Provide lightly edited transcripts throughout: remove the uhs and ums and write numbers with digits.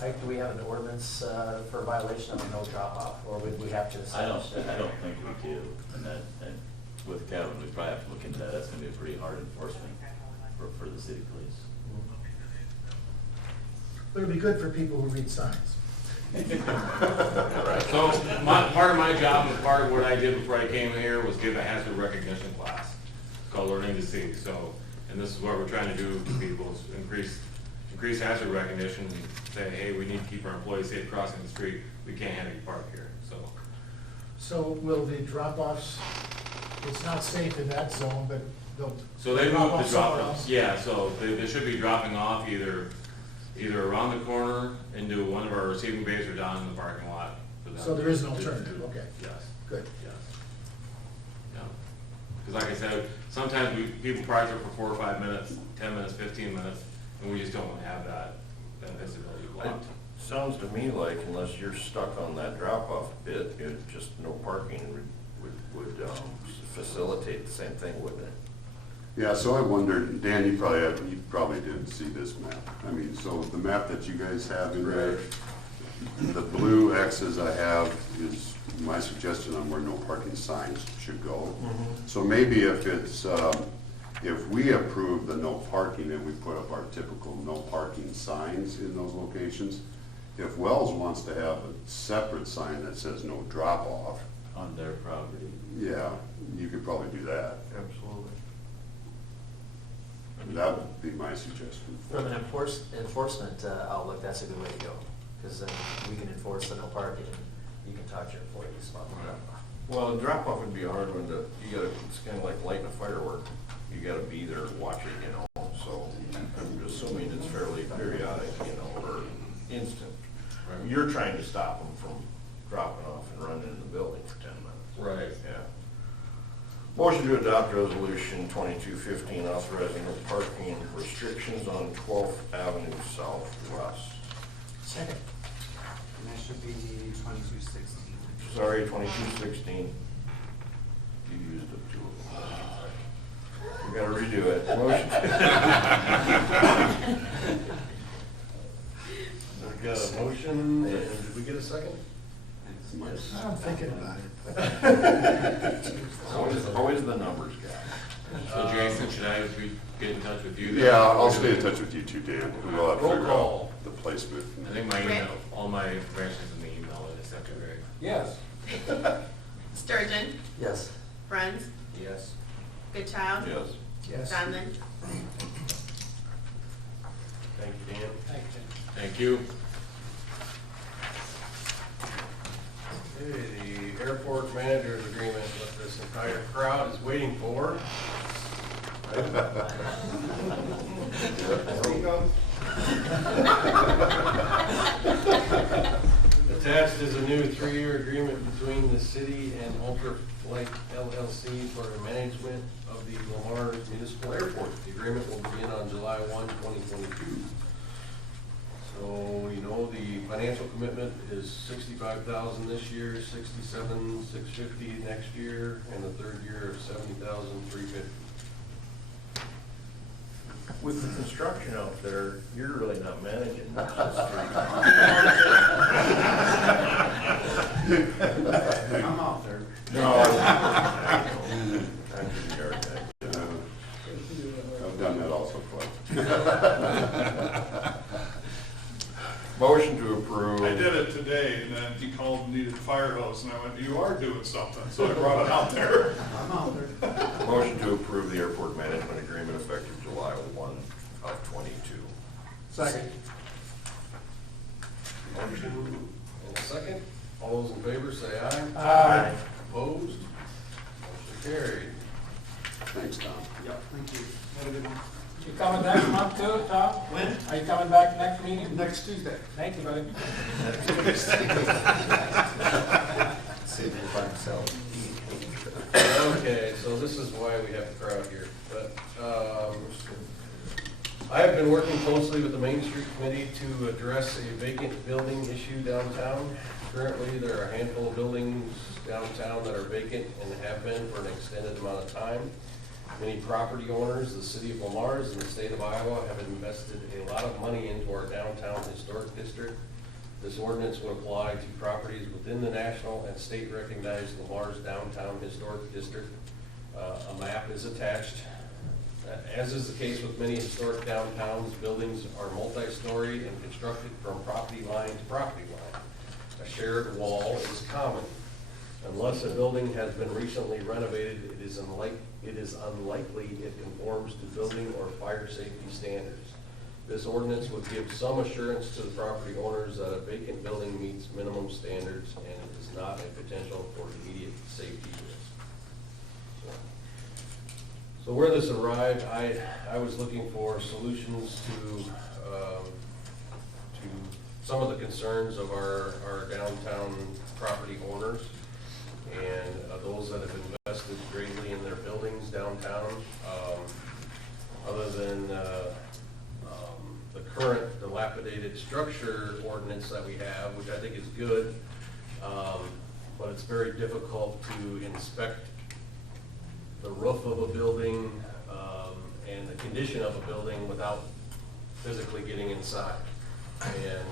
Mike, do we have an ordinance for violation of a no drop-off, or would we have to I don't establish? think we do, and with Kevin, we probably have to look into that. That's gonna be a pretty hard enforcement for the city police. But it'd be good for people who read signs. So part of my job and part of what I did before I came here was give a hazard recognition class. It's called Learning to See. So, and this is what we're trying to do to people is increase hazard recognition and say, hey, we need to keep our employees safe crossing the street. We can't have any park here. So will the drop-offs, it's not safe in that zone, but they'll. So they drop moved off the somewhere drop-offs. else? Yeah, so they should be dropping off either around the corner into one of our receiving bays or down in the parking lot. For them So there is an to- alternative, okay. Yes. Good. Yes. Yeah. Because like I said, sometimes people park there for 4 or 5 minutes, 10 minutes, 15 minutes, and we just don't want to have that visibility blocked. Sounds to me like unless you're stuck on that drop-off bit, just no parking would facilitate the same thing, wouldn't it? Yeah, so I wondered, Dan, you probably didn't see this map. I mean, so the map that you guys have in there, the blue X's I have is my suggestion on where no parking signs should go. So maybe if it's, if we approve the no parking and we put up our typical no parking signs in those locations, if Wells wants to have a separate sign that says no drop off, On their property. yeah, you could probably do that. Absolutely. That would be my suggestion. From an enforcement outlook, that's a good way to go, because then we can enforce the no parking, and you can talk to your employees about the drop-off. Well, drop-off would be a hard one to, it's kind of like lighting a firework. You gotta be there watching, so I'm assuming it's fairly periodic, or instant. You're trying to stop them from dropping off and running in the building for 10 minutes. Right. Yeah. Motion to adopt resolution 2215 authorizing no parking restrictions on 12th Avenue Southwest. Second. And that should be 2216. Sorry, 2216. You used it too. We gotta redo it. Motion. We got a motion, and did we get a second? I'm thinking about it. Always the numbers guy. So Jason, should I get in touch with you? then? Yeah, I'll stay in touch with you too, Dan. and We'll have to Roll figure call. out the placement. I think my email, all my information is in the email, I just have to agree. Yes. Sturgeon, Yes. Bruns, Yes. Goodchild, Yes. Yes. Donlin. Thank you, Dan. Thank you. Okay, the airport manager's agreement that this entire crowd is waiting for. Attached is a new 3-year agreement between the city and Ultraflight LLC for the management of the Lamar Municipal Airport. The agreement will begin on July 1, 2022. So, the financial commitment is $65,000 this year, $67,650 next year, and the third year of $70,350. With the construction out there, you're really not managing much. I'm out there. No. I've done that also quite. Motion to approve. I did it today, and then he called and needed a fire hose, and I went, you are doing something, so I brought it out there. I'm out there. Motion to approve the airport management agreement effective July 1 of 22. Second. Motion and a second. All those in favor say aye. Aye. Opposed? Motion carried. Thanks, Tom. Yep, thank you. Have a good one. You coming next month too, Tom? When? Are you coming back next meeting? Next Tuesday. Thank you, buddy. Save it by himself. Okay, so this is why we have the crowd here, but, I have been working closely with the Main Street Committee to address a vacant building issue downtown. Currently, there are a handful of buildings downtown that are vacant and have been for an extended amount of time. Many property owners, the city of Lamar's and the state of Iowa have invested a lot of money into our downtown historic district. This ordinance would apply to properties within the national and state recognized Lamar's downtown historic district. A map is attached. As is the case with many historic downtowns, buildings are multi-story and constructed from property line to property line. A shared wall is common. Unless a building has been recently renovated, it is unlikely it conforms to building or fire safety standards. This ordinance would give some assurance to the property owners that a vacant building meets minimum standards and it is not a potential for immediate safety risk. So where this arrived, I was looking for solutions to some of the concerns of our downtown property owners and those that have invested greatly in their buildings downtown. Other than the current dilapidated structure ordinance that we have, which I think is good, but it's very difficult to inspect the roof of a building and the condition of a building without physically getting inside. And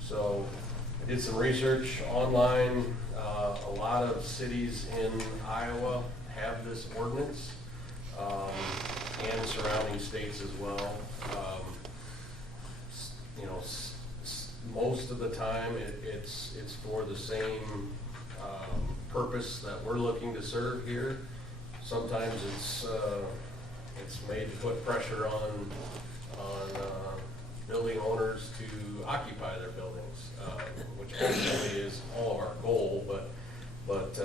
so I did some research online. A lot of cities in Iowa have this ordinance and surrounding states as well. You know, most of the time it's for the same purpose that we're looking to serve here. Sometimes it's made to put pressure on building owners to occupy their buildings, which ultimately is all of our goal. But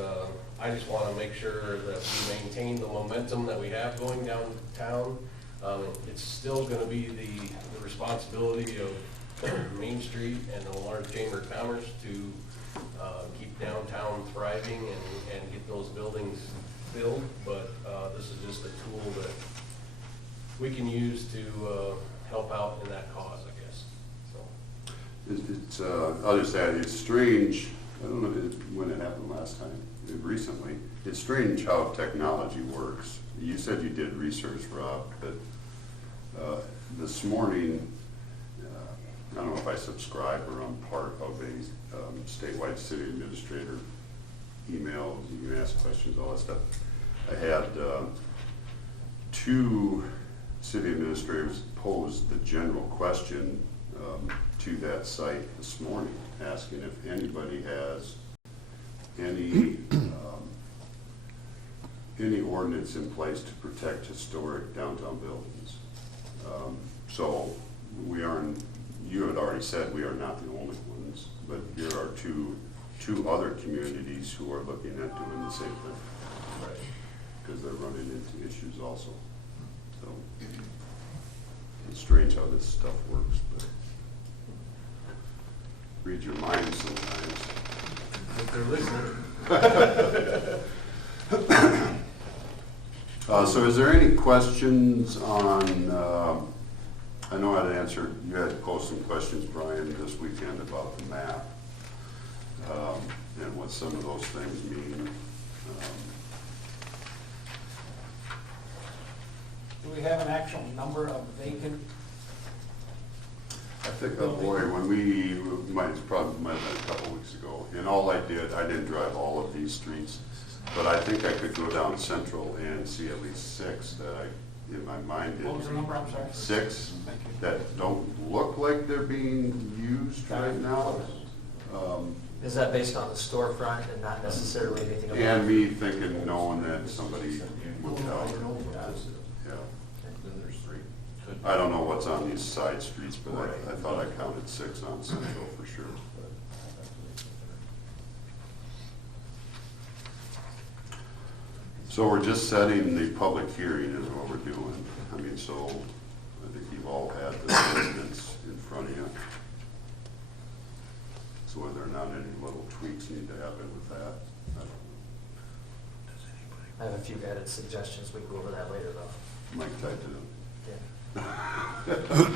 I just want to make sure that we maintain the momentum that we have going downtown. It's still going to be the responsibility of Main Street and the Lamar Chamber of Commerce to keep downtown thriving and get those buildings filled, but this is just a tool that we can use to help out in that cause, I guess. So I'll just add, it's strange, I don't know when it happened last time, recently, it's strange how technology works. You said you did research, Rob, but this morning, I don't know if I subscribe or I'm part of a statewide city administrator email, you can ask questions, all that stuff. I had two city administrators pose the general question to that site this morning, asking if anybody has any ordinance in place to protect historic downtown buildings. So we aren't, you had already said we are not the only ones, but there are two other communities who are looking at doing the same thing. Right. Because they're running into issues also. So it's strange how this stuff works, but read your mind sometimes. if they're listening. So is there any questions on, I know I'd answered, you had posed some questions, Brian, this weekend about the map and what some of those things mean. Do we have an actual number of vacant? I think, boy, when we, might have been a couple weeks ago, and all I didn't drive all of these streets, but I think I could go down Central and see at least 6 that I, in my mind, What was the number, I'm sorry? 6 Thank you. that don't look like they're being used right now. Is that based on the storefront and not necessarily anything? And me thinking, knowing that somebody moved out. Yeah. Then there's 3. I don't know what's on these side streets, but I thought I counted 6 on Central for sure. So we're just setting the public hearing is what we're doing. I mean, so I think you've all had the ordinance in front of you. So whether or not any little tweaks need to happen with that, I don't know. I have a few added suggestions. We can go over that later, though. Mike typed it Yeah. up.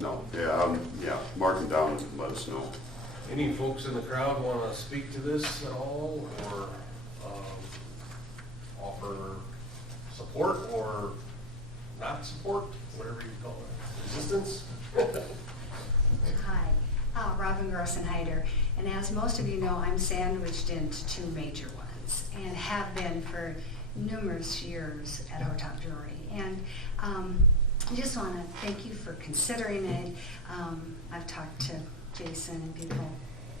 No, yeah, yeah, mark them down and let us know. Any folks in the crowd want to speak to this at all, or offer support or not support, whatever you call it, resistance? Hi, Robin Grossenheider, and as most of you know, I'm sandwiched into two major ones and have been for numerous years at Hotop Jewelry. And I just want to thank you for considering it. I've talked to Jason and people,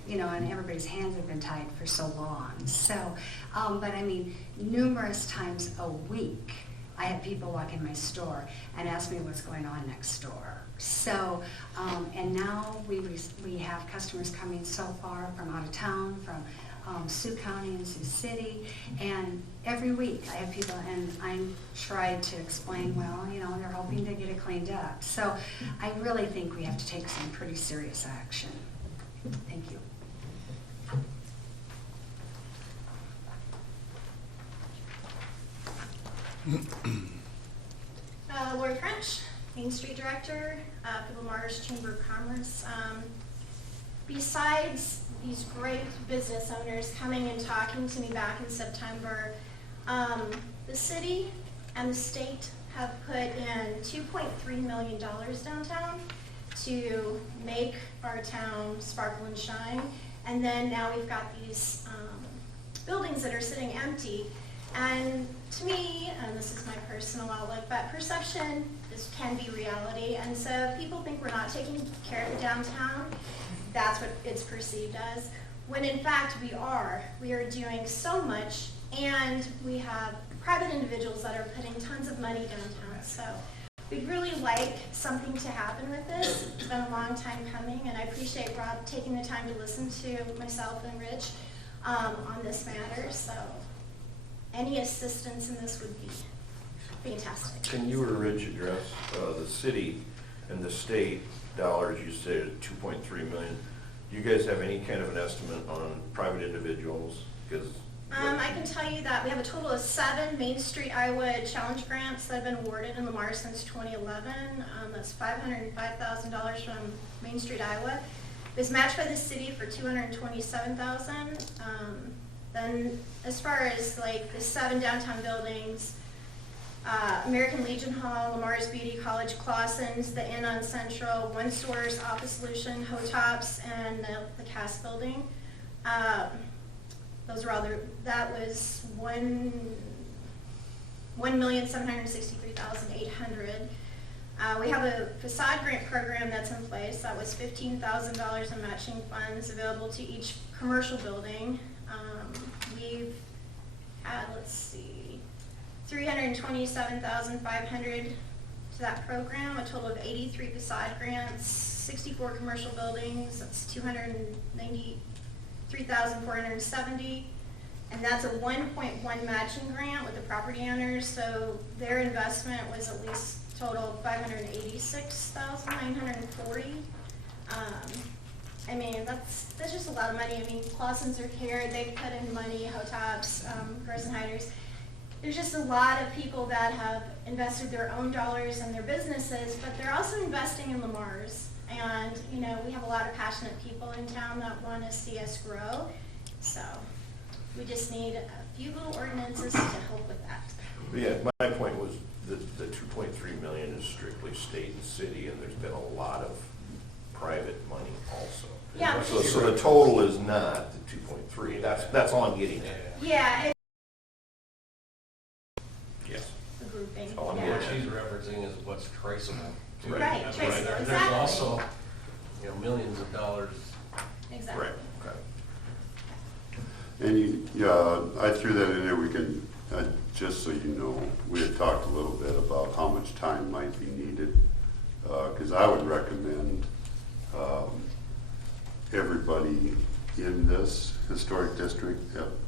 you know, and everybody's hands have been tied for so long. So, but I mean, numerous times a week, I have people walk in my store and ask me what's going on next door. So, and now we have customers coming so far from out of town, from Sioux County and Sioux City, and every week I have people, and I try to explain, well, you know, they're hoping to get it cleaned up. So I really think we have to take some pretty serious action. Thank you. Lori French, Main Street Director for the Lamar's Chamber of Commerce. Besides these great business owners coming and talking to me back in September, the city and the state have put in $2.3 million downtown to make our town sparkle and shine. And then now we've got these buildings that are sitting empty. And to me, and this is my personal outlook, but perception can be reality. And so if people think we're not taking care of the downtown, that's what it's perceived as. When in fact we are. We are doing so much, and we have private individuals that are putting tons of money downtown. So we'd really like something to happen with this. It's been a long time coming, and I appreciate Rob taking the time to listen to myself and Rich on this matter. So any assistance in this would be fantastic. Can you or Rich address the city and the state dollars? You said $2.3 million. Do you guys have any kind of an estimate on private individuals? Because I can tell you that we have a total of 7 Main Street Iowa Challenge grants that have been awarded in Lamar since 2011. That's $505,000 from Main Street Iowa. It was matched by the city for $227,000. Then as far as like the 7 downtown buildings, American Legion Hall, Lamar's Beauty College, Clausen's, the Inn on Central, One Source, Office Solution, Hotop's, and the Cass building. Those are all that was $1,763,800. We have a facade grant program that's in place. That was $15,000 in matching funds available to each commercial building. We've had, let's see, $327,500 to that program, a total of 83 facade grants, 64 commercial buildings, that's $293,470, and that's a 1.1 matching grant with the property owners, so their investment was at least total $586,940. I mean, that's just a lot of money. I mean, Clausen's are here, they've put in money, Hotop's, Grossenheiders. There's just a lot of people that have invested their own dollars in their businesses, but they're also investing in Lamar's. And, you know, we have a lot of passionate people in town that want to see us grow. So we just need a few little ordinances to help with that. yeah, my point was that the $2.3 million is strictly state and city, and there's been a lot of private money also. Yeah. So the total is not the 2.3. That's all I'm getting at. Yeah. Yes. The grouping. Oh, I'm yeah. What she's referencing is what's traceable. too. Right, That's traceable, There's exactly. also, you know, millions of dollars. Exactly. Right. Okay. And I threw that in there, we can, just so you know, we had talked a little bit about how much time might be needed. Because I would recommend everybody in this historic district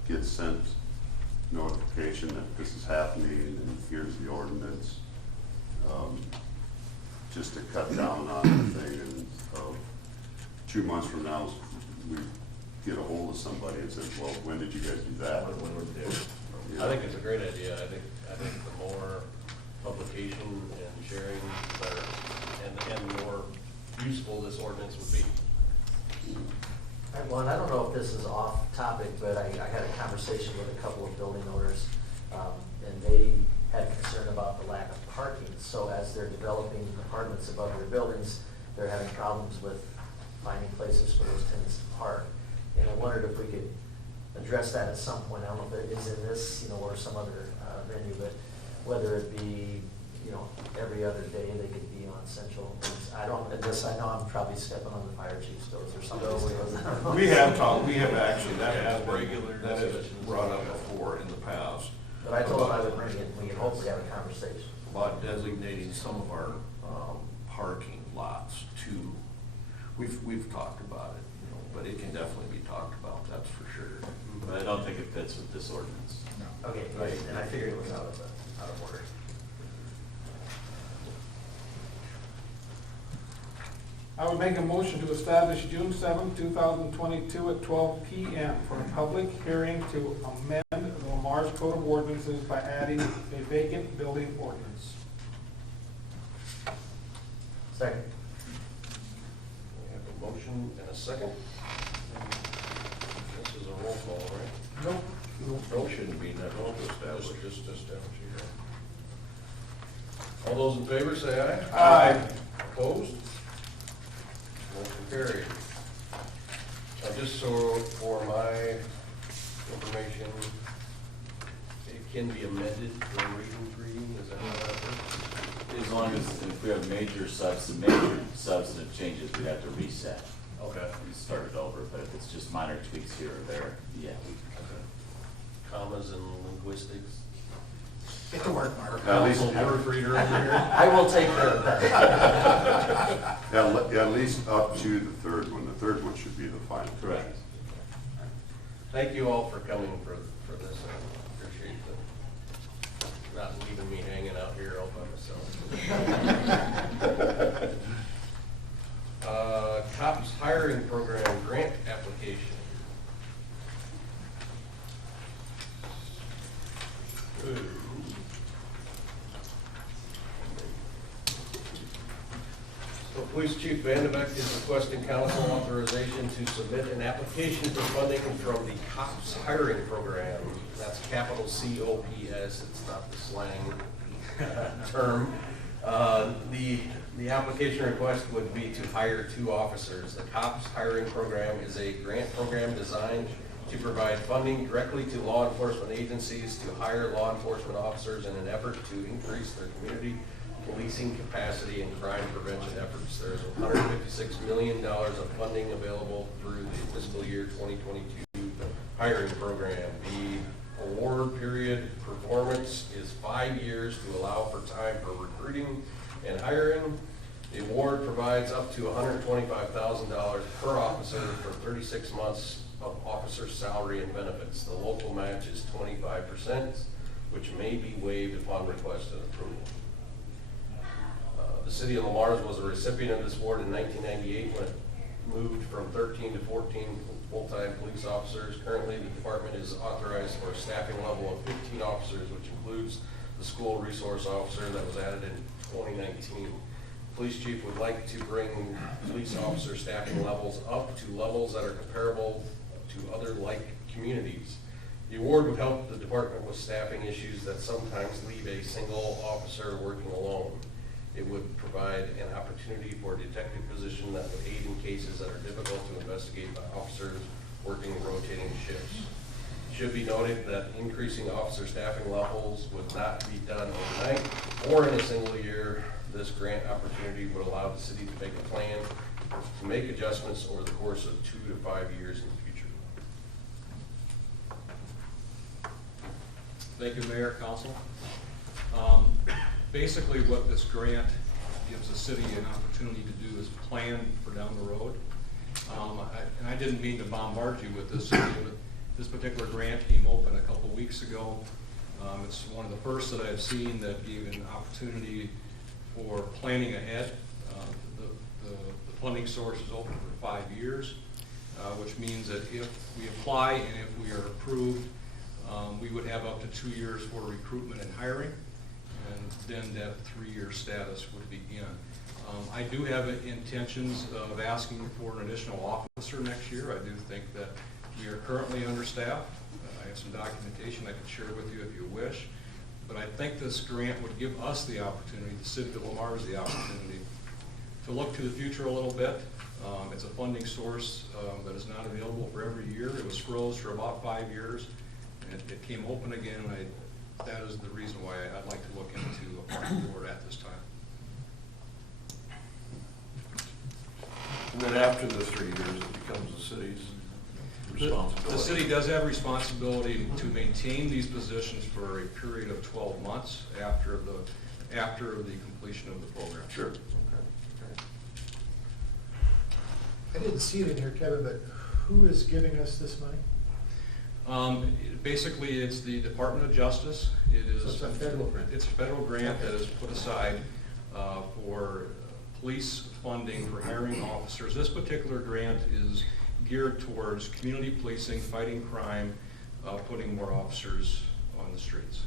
gets sent notification that this is happening and here's the ordinance. Just to cut down on the thing, and 2 months from now, we get a hold of somebody and says, well, when did you guys do that? When we're there. You I know? think it's a great idea. I think the more publication and sharing, the better, and the more useful this ordinance would be. I have one, I don't know if this is off topic, but I had a conversation with a couple of building owners, and they had concern about the lack of parking. So as they're developing apartments above their buildings, they're having problems with finding places for those tenants to park. And I wondered if we could address that at some point. I don't know if it is in this, or some other venue, but whether it be, every other day they could be on central. I know I'm probably stepping on the fire chief's toes or something. We have talked, we have actually, that has brought up before in the past. But I told them I would bring it, and we can hopefully have a conversation. About designating some of our parking lots to, we've talked about it, but it can definitely be talked about, that's for sure. But I don't think it fits with this ordinance. Okay, right, and I figured it was out of order. I would make a motion to establish June 7, 2022 at 12 p.m. for a public hearing to amend the Lamar's Code of Ordinances by adding a vacant building ordinance. Second. We have a motion and a second. This is a roll call, right? Nope. No, shouldn't be, not all established. Just establish it. All those in favor say aye. Aye. Opposed? Motion carried. Now, just so for my information, it can be amended from reading, is that how that works? As long as, if we have major substantive changes, we'd have to reset. Okay. We start it over, but if it's just minor tweaks here or there, yeah. Commas and linguistics. Get to work, Mark. At least, Proofreader over here. I will take care of that. at least up to the third one. The third one should be the final. Correct. Thank you all for coming for this. I appreciate the, not leaving me hanging out here all by myself. Cops hiring program grant application. So Police Chief Vandebeck is requesting council authorization to submit an application for funding from the COPS hiring program. That's capital COPS, it's not the slang term. The application request would be to hire 2 officers. The COPS hiring program is a grant program designed to provide funding directly to law enforcement agencies to hire law enforcement officers in an effort to increase their community policing capacity and crime prevention efforts. There's $156 million of funding available through the fiscal year 2022 hiring program. The award period performance is 5 years to allow for time for recruiting and hiring. The award provides up to $125,000 per officer for 36 months of officer salary and benefits. The local match is 25%, which may be waived upon request and approval. The city of Lamar's was a recipient of this award in 1998 when it moved from 13 to 14 full-time police officers. Currently, the department is authorized for a staffing level of 15 officers, which includes the school resource officer that was added in 2019. Police chief would like to bring police officer staffing levels up to levels that are comparable to other like communities. The award would help the department with staffing issues that sometimes leave a single officer working alone. It would provide an opportunity for a detective position that would aid in cases that are difficult to investigate by officers working rotating shifts. It should be noted that increasing officer staffing levels would not be done overnight or in a single year. This grant opportunity would allow the city to make a plan to make adjustments over the course of 2 to 5 years in the future. Thank you, Mayor, Council. Basically, what this grant gives the city an opportunity to do is plan for down the road. And I didn't mean to bombard you with this, but this particular grant came open a couple weeks ago. It's one of the first that I've seen that gave an opportunity for planning ahead. The funding source is open for 5 years, which means that if we apply and if we are approved, we would have up to 2 years for recruitment and hiring. and then that 3-year status would begin. I do have intentions of asking for an additional officer next year. I do think that we are currently understaffed. I have some documentation I can share with you if you wish. But I think this grant would give us the opportunity, the city of Lamar's the opportunity, to look to the future a little bit. It's a funding source that is not available for every year. It was froze for about 5 years, and it came open again, and that is the reason why I'd like to look into a parking board at this time. And then after the 3 years, it becomes the city's responsibility. The city does have responsibility to maintain these positions for a period of 12 months after the completion of the program. Sure. I didn't see it in here, Kevin, but who is giving us this money? Basically, it's the Department of Justice. It is. So it's a federal grant? It's a federal grant that is put aside for police funding for hiring officers. This particular grant is geared towards community policing, fighting crime, putting more officers on the streets.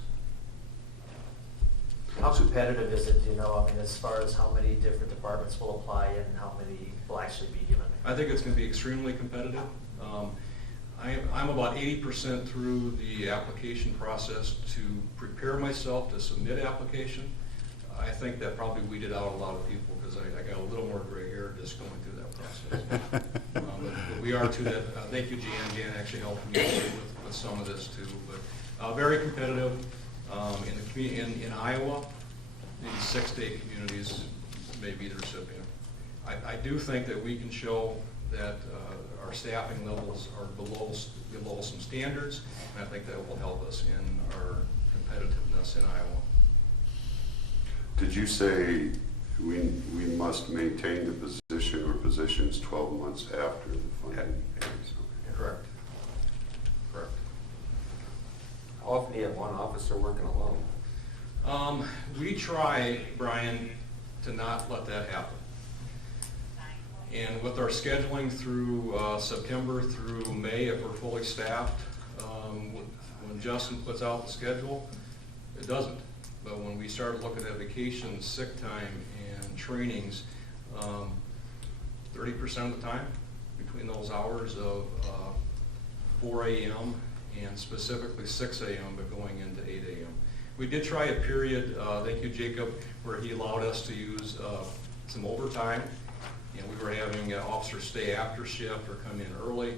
How competitive is it, do you know, I mean, as far as how many different departments will apply and how many will actually be given? I think it's going to be extremely competitive. I'm about 80% through the application process to prepare myself to submit application. I think that probably weeded out a lot of people because I got a little more gray hair just going through that process. But we are to that. Thank you, Jan. Jan actually helped me with some of this too. But very competitive. In Iowa, maybe 6 to 8 communities may be the recipient. I do think that we can show that our staffing levels are below some standards, and I think that will help us in our competitiveness in Iowa. Did you say we must maintain the position or positions 12 months after the funding? Correct. Correct. How often do you have one officer working alone? We try, Brian, to not let that happen. And with our scheduling through September through May, if we're fully staffed, when Justin puts out the schedule, it doesn't. But when we started looking at vacation, sick time, and trainings, 30% of the time between those hours of 4 a.m. and specifically 6 a.m. but going into 8 a.m. We did try a period, thank you Jacob, where he allowed us to use some overtime, and we were having officers stay after shift or come in early.